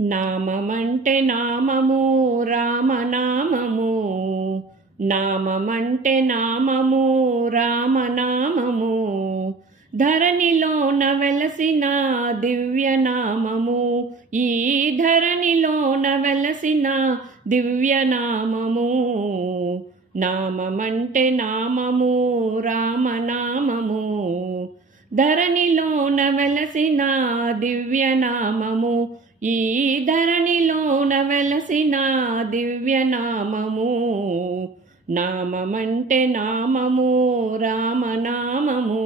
నామమంటే నామము రామనామము, నామమంటే నామము రామనామము, ధరణిలోన వెలసిన దివ్యనామము, ఈ ధరణిలోన వెలసిన దివ్యనామము. నామమంటే నామము రామనామము, ధరణిలోన వెలసిన దివ్యనామము, ఈ ధరణిలోన వెలసిన దివ్యనామము. నామమంటే నామము రామనామము.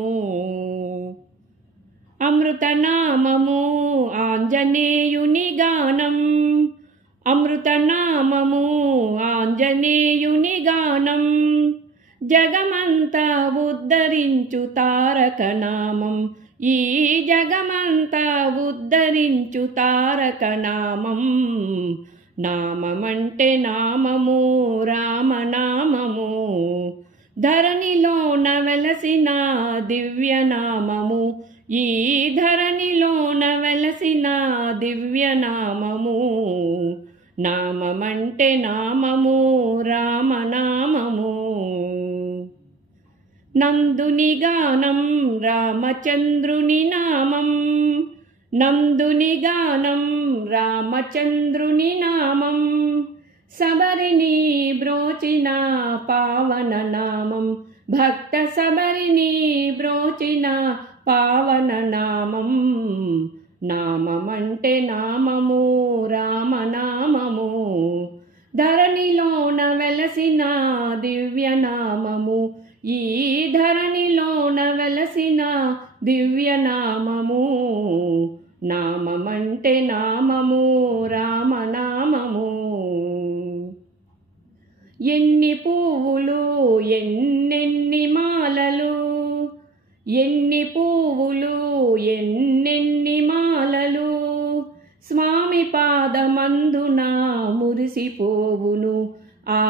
అమృతనామము ఆంజనేయుని గానం, అమృతనామము ఆంజనేయుని గానం, జగమంతా ఉద్ధరించు తారక నామం, ఈ జగమంతా ఉద్ధరించు తారక నామం. నామమంటే నామము రామనామము, ధరణిలోన వెలసిన దివ్యనామము, ఈ ధరణిలోన వెలసిన దివ్యనామము. నామమంటే నామము రామనామము. నందుని గానం రామచంద్రుని నామం, నందుని గానం రామచంద్రుని నామం, శబరిని బ్రోచిన పావన నామం, భక్త శబరిని బ్రోచిన పావన నామం. నామమంటే నామము రామనామము, ధరణిలోన వెలసిన దివ్యనామము, ఈ ధరణిలోన వెలసిన దివ్యనామము. నామమంటే నామము రామనామము. ఎన్ని పువ్వులు ఎన్నెన్ని మాలలు, ఎన్ని పువ్వులు ఎన్నెన్ని మాలలు, స్వామి పాదమందున మురిసిపోవును, ఆ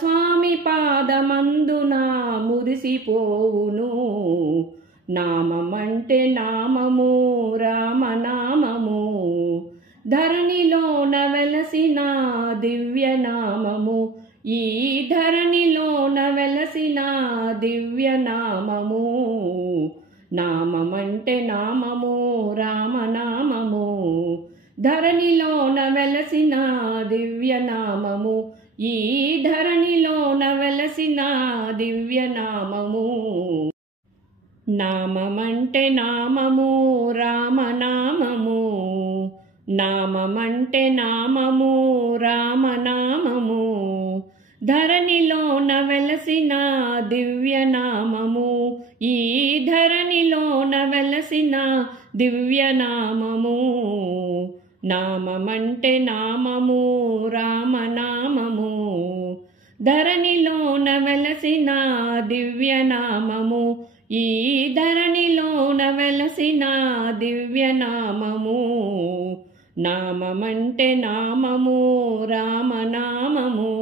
స్వామి పాదమందున మురిసిపోవును. నామమంటే నామము రామనామము, ధరణిలోన వెలసిన దివ్యనామము, ఈ ధరణిలోన వెలసిన దివ్యనామము. నామమంటే నామము రామనామము, ధరణిలోన వెలసిన దివ్యనామము, ఈ ధరణిలోన వెలసిన దివ్యనామము. నామమంటే నామము రామనామము, నామమంటే నామము రామనామము, ధరణిలోన వెలసిన దివ్యనామము, ఈ ధరణిలోన వెలసిన దివ్యనామము. నామమంటే నామము రామనామము, ధరణిలోన వెలసిన దివ్యనామము, ఈ ధరణిలోన వెలసిన దివ్యనామము. నామమంటే నామము రామనామము.